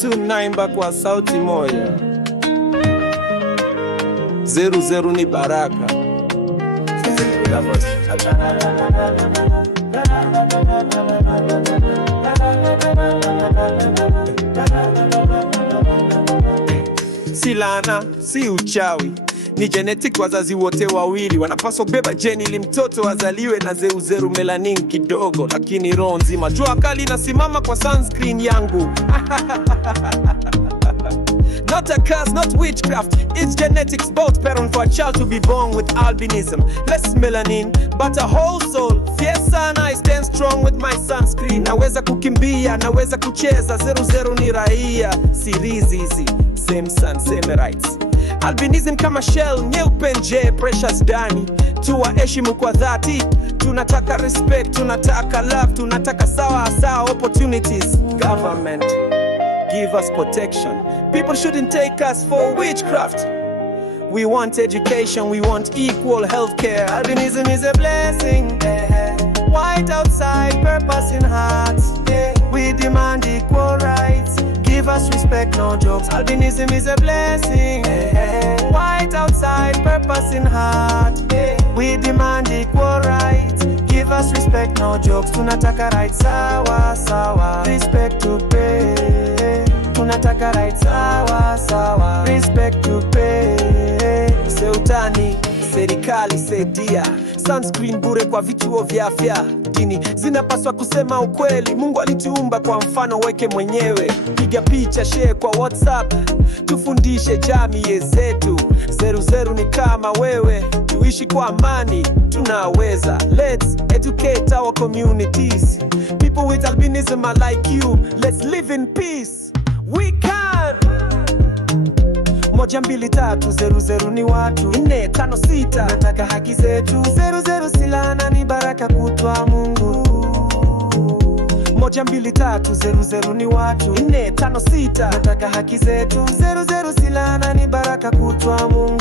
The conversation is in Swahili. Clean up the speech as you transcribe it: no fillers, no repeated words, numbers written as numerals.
tunaimba kwa sauti moja. 00 ni baraka. Si laana, si uchawi, ni genetic. Wazazi wote wawili wanapaswa kubeba jeni ili mtoto azaliwe na 00 melanin kidogo, lakini roho nzima. Jua kali nasimama kwa sunscreen yangu. Not a curse, not witchcraft, it's genetics. Both parents for a child to be born with albinism. Less melanin, but a whole soul. Yes son, I stand strong with my sunscreen. Naweza kukimbia, naweza kucheza. 00 ni raia, sirizizi. Same sun, same rights. Albinism kama shell, nyeupe nje, precious ndani. Tuwaheshimu kwa dhati. Tunataka respect, tunataka love, tunataka sawa opportunities. Government, give us protection. People shouldn't take us for witchcraft. We want education, we want equal healthcare. Albinism is a blessing. White outside, purpose in heart. We demand equal rights. Give us respect, no jokes. Albinism is a blessing. White outside, purpose in heart. We demand equal rights. Give us respect, no jokes. Tunataka rights, sawa. Respect to pay. Tunataka rights, sawa. Respect to pay. Seutani, serikali saidia. Sunscreen bure kwa vituo vya afya. Dini zinapaswa kusema ukweli. Mungu alituumba kwa mfano wake mwenyewe. Piga picha, share kwa WhatsApp. Tufundishe jamii zetu. 00 ni kama wewe. Tuishi kwa amani, tunaweza. Let's educate our communities. People with albinism are like you. Let's live in peace. We can. 1, 2, 3, 00 ni watu. 4, 5, 6 nataka haki zetu. 00 si laana, ni baraka kutwa Mungu. 1, 2, 3, 00 ni watu. 4, 5, 6 nataka haki zetu. 00 si laana, ni baraka kutwa Mungu.